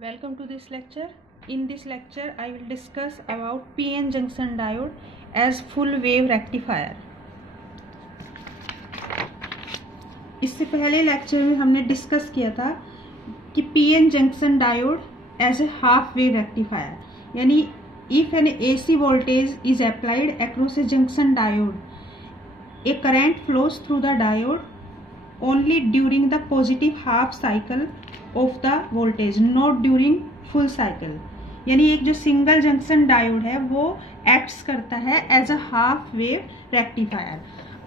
Welcome to this lecture. In this lecture, I will discuss about PN junction diode as full wave rectifier. इससे पहले lecture में हमने discuss किया था कि PN junction diode as a half wave rectifier, यानी if an AC voltage is applied across a junction diode, a current flows through the diode only during the positive half cycle of the voltage, not during full cycle. यानी एक जो single junction diode है वो acts करता है as a half wave rectifier.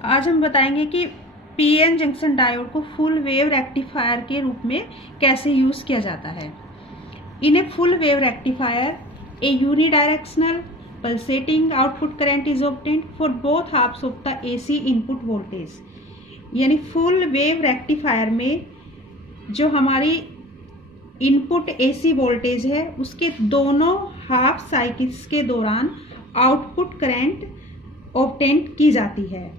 आज हम बताएंगे कि पीएन जंक्शन डायोड को फुल वेव रेक्टिफायर के रूप में कैसे यूज किया जाता है. In a full wave rectifier a unidirectional pulsating output current is obtained for both halves of the AC input voltage. यानी फुल वेव रेक्टिफायर में जो हमारी इनपुट AC वोल्टेज है उसके दोनों हाफ साइकिल्स के दौरान आउटपुट करंट ऑब्टेन की जाती है.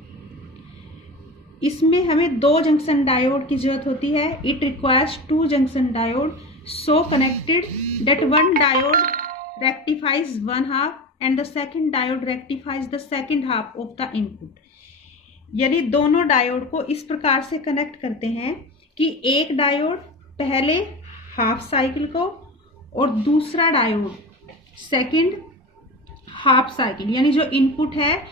इसमें हमें दो जंक्शन डायोड की जरूरत होती है. It requires to junction diode so connected that one diode rectifies one half and the second diode rectifies the second half of the input. यानी दोनों डायोड को इस प्रकार से कनेक्ट करते हैं कि एक डायोड पहले हाफ साइकिल को और दूसरा डायोड सेकंड हाफ साइकिल, यानी जो इनपुट है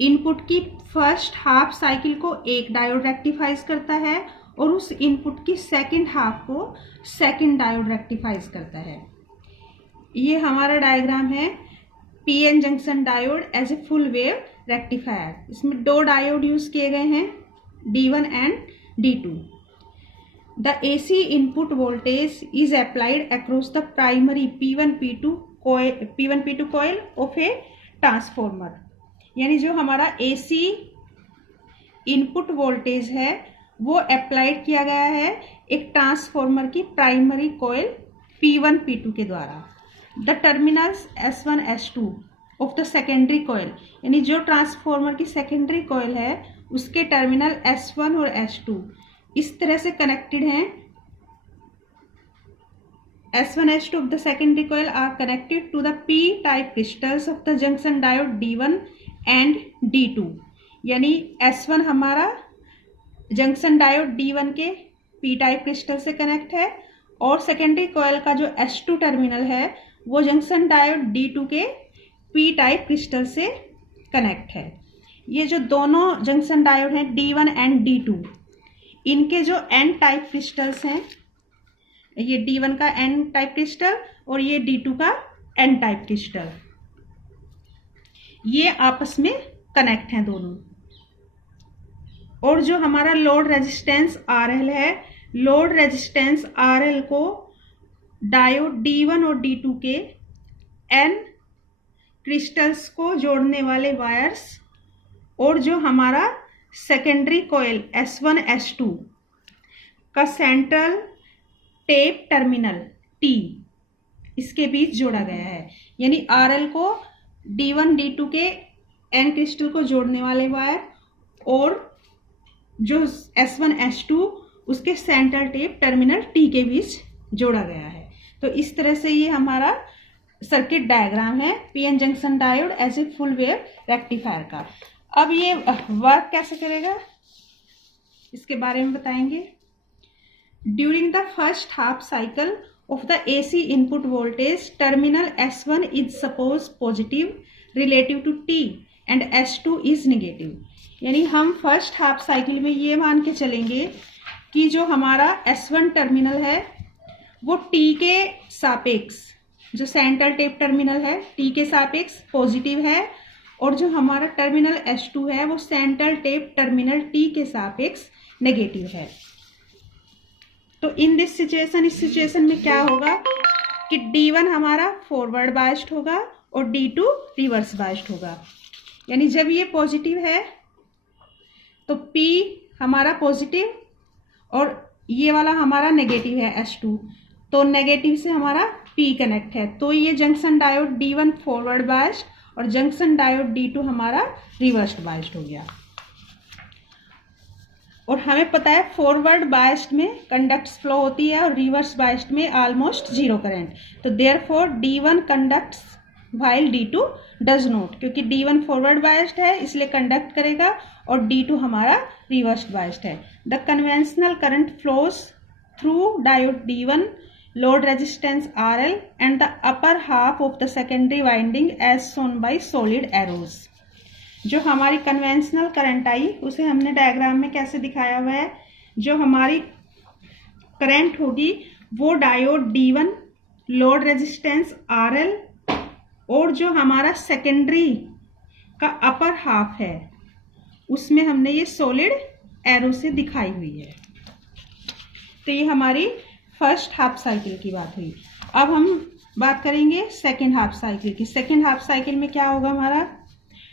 इनपुट की फर्स्ट हाफ साइकिल को एक डायोड रेक्टिफाइज करता है और उस इनपुट की सेकंड हाफ को सेकंड डायोड रेक्टिफाइज करता है. ये हमारा डायग्राम है PN junction diode as a full wave rectifier. इसमें दो डायोड यूज किए गए हैं, D1 and D2. The AC input voltage is applied across the primary P1P2 coil of a transformer. यानी जो हमारा AC इनपुट वोल्टेज है वो अप्लाइड किया गया है एक ट्रांसफॉर्मर की प्राइमरी कॉइल P1P2 के द्वारा. The terminals S1 S2 of the secondary coil, यानी जो ट्रांसफॉर्मर की सेकेंडरी कॉइल है उसके टर्मिनल S1 और S2 इस तरह से कनेक्टेड हैं. S1 S2 of the secondary coil are connected to the P type crystals of the junction diode D1 and D2. यानी S1 हमारा जंक्शन डायोड D1 के P टाइप क्रिस्टल से connect है और सेकेंडरी कॉइल का जो S2 terminal है वो जंक्शन डायोड D2 के P टाइप क्रिस्टल से कनेक्ट है. ये जो दोनों जंक्शन डायोड हैं D1 एंड D2, इनके जो N टाइप क्रिस्टल्स हैं, ये D1 का N टाइप क्रिस्टल और ये D2 का N टाइप क्रिस्टल, ये आपस में कनेक्ट हैं दोनों. और जो हमारा लोड रेजिस्टेंस RL है, लोड रेजिस्टेंस RL को डायोड D1 और D2 के N क्रिस्टल्स को जोड़ने वाले वायर्स और जो हमारा सेकेंडरी कॉइल S1 S2 का सेंट्रल टेप टर्मिनल T इसके बीच जोड़ा गया है. यानी RL को D1 D2 के N क्रिस्टल को जोड़ने वाले वायर और जो S1 S2 उसके सेंट्रल टेप टर्मिनल T के बीच जोड़ा गया है. तो इस तरह से ये हमारा सर्किट डायग्राम है PN junction diode as a full wave rectifier का. अब ये वर्क कैसे करेगा इसके बारे में बताएंगे. During the first half cycle of the AC input voltage terminal S1 is suppose positive relative to T and S2 is negative. यानी हम फर्स्ट हाफ साइकिल में ये मान के चलेंगे कि जो हमारा S1 टर्मिनल है वो T के सापेक्ष, जो सेंट्रल टेप टर्मिनल है T के सापेक्ष पॉजिटिव है और जो हमारा टर्मिनल S2 है वो सेंट्रल टेप टर्मिनल T के सापेक्ष नेगेटिव है. तो इन दिस सिचुएशन, इस सिचुएशन में क्या होगा कि D1 हमारा फॉरवर्ड बायस्ड होगा और D2 रिवर्स बायस्ड होगा. यानी जब ये पॉजिटिव है तो P हमारा पॉजिटिव और ये वाला हमारा नेगेटिव है S2, तो नेगेटिव से हमारा P कनेक्ट है. तो ये junction diode D1 forward biased और जंक्शन डायोड D2 हमारा रिवर्स्ड बायस्ड हो गया. और हमें पता है फॉरवर्ड बायस्ड में कंडक्ट्स फ्लो होती है और रिवर्स बायस्ड में ऑलमोस्ट जीरो करंट। तो therefore D1 conducts while D2 does not, क्योंकि D1 फॉरवर्ड बायस्ड है इसलिए कंडक्ट करेगा और D2 हमारा रिवर्स बायस्ड है। The conventional current flows through diode D1 load resistance RL and the upper half of the secondary winding as shown by solid arrows। जो हमारी conventional current I उसे हमने डायग्राम में कैसे दिखाया हुआ है। जो हमारी करंट होगी वो diode D1 load resistance RL और जो हमारा सेकेंडरी का अपर हाफ है उसमें हमने ये सॉलिड एरो से दिखाई हुई है। तो ये हमारी फर्स्ट हाफ साइकिल की बात हुई। अब हम बात करेंगे सेकेंड हाफ साइकिल की। सेकेंड हाफ साइकिल में क्या होगा हमारा,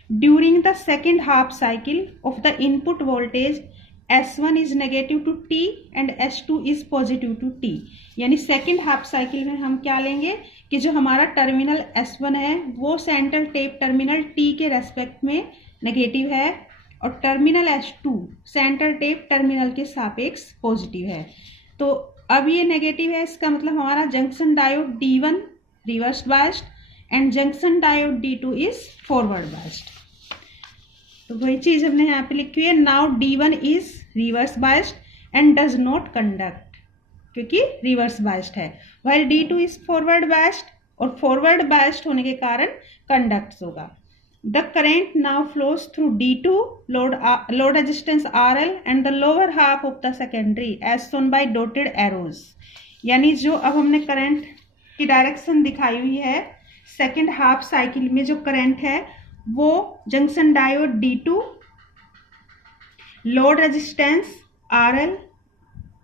during the second half cycle of the input voltage S1 is negative to T and S2 is positive to T। यानी सेकेंड हाफ साइकिल में हम क्या लेंगे कि जो हमारा टर्मिनल S1 है वो सेंट्रल टेप टर्मिनल T के रेस्पेक्ट में नेगेटिव है और terminal S2 central tape terminal के सापेक्ष पॉजिटिव है। तो अब ये नेगेटिव है, इसका मतलब हमारा junction diode D1 reverse biased and junction diode D2 is forward biased. तो वही चीज हमने यहाँ पे लिखी हुई है। Now D1 is reverse biased and does not conduct, क्योंकि रिवर्स बायस्ड है, while D2 is forward biased और फॉरवर्ड बायस्ड होने के कारण कंडक्ट होगा। The current now flows through D2 load resistance RL and the lower half of the secondary as shown by dotted arrows। यानी जो अब हमने करंट की डायरेक्शन दिखाई हुई है सेकेंड हाफ साइकिल में, जो करंट है वो junction diode D2 load resistance RL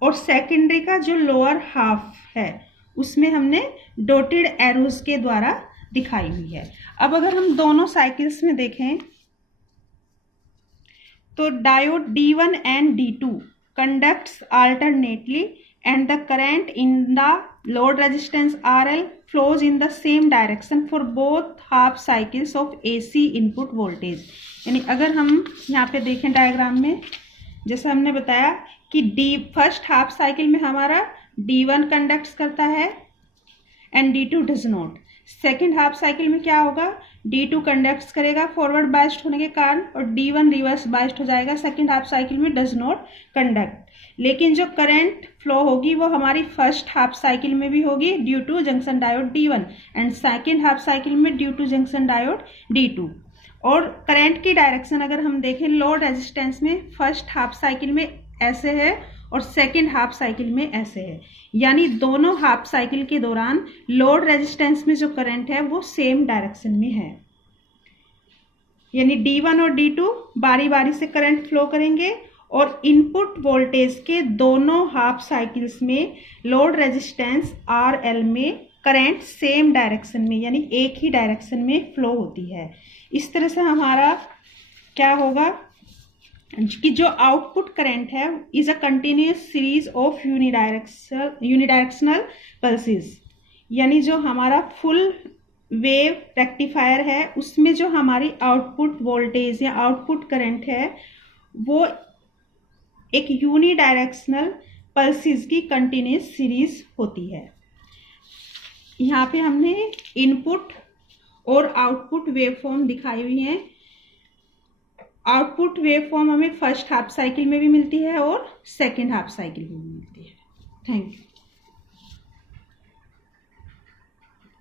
और सेकेंडरी का जो लोअर हाफ है उसमें हमने डॉटेड एरोज के द्वारा दिखाई हुई है। अब अगर हम दोनों साइकिल्स में देखें तो diode D1 and D2 conducts alternately and the current in the load resistance RL flows in the same direction for both half cycles of AC input voltage. यानी अगर हम यहाँ पे देखें डायग्राम में, जैसे हमने बताया कि फर्स्ट हाफ साइकिल में हमारा D1 कंडक्ट्स करता है and D2 does not. Second half cycle में क्या होगा, D2 कंडक्ट्स करेगा फॉरवर्ड बायस्ड होने के कारण और D1 रिवर्स बायस्ड हो जाएगा। सेकेंड हाफ साइकिल में डज नॉट कंडक्ट, लेकिन जो करंट फ्लो होगी वो हमारी फर्स्ट हाफ साइकिल में भी होगी due to junction diode D1 and second half cycle में due to junction diode D2। और करंट की डायरेक्शन अगर हम देखें लोड रेजिस्टेंस में फर्स्ट हाफ साइकिल में ऐसे है और सेकेंड हाफ साइकिल में ऐसे है, यानी दोनों हाफ साइकिल के दौरान लोड रेजिस्टेंस में जो करंट है वो सेम डायरेक्शन में है। यानी D1 और D2 बारी बारी से करंट फ्लो करेंगे और इनपुट वोल्टेज के दोनों हाफ साइकिल्स में लोड रेजिस्टेंस RL में करंट सेम डायरेक्शन में यानी एक ही डायरेक्शन में फ्लो होती है। इस तरह से हमारा क्या होगा कि जो आउटपुट करंट है is a continuous series of unidirectional pulses. यानी जो हमारा फुल वेव रेक्टिफायर है उसमें जो हमारी आउटपुट वोल्टेज या आउटपुट करंट है वो एक यूनिडायरेक्शनल पल्सेस की कंटिन्यूअस सीरीज होती है। यहाँ पे हमने इनपुट और आउटपुट वेवफॉर्म दिखाई हुई हैं। आउटपुट वेवफॉर्म हमें फर्स्ट हाफ साइकिल में भी मिलती है और सेकेंड हाफ साइकिल में भी मिलती है। Thank you.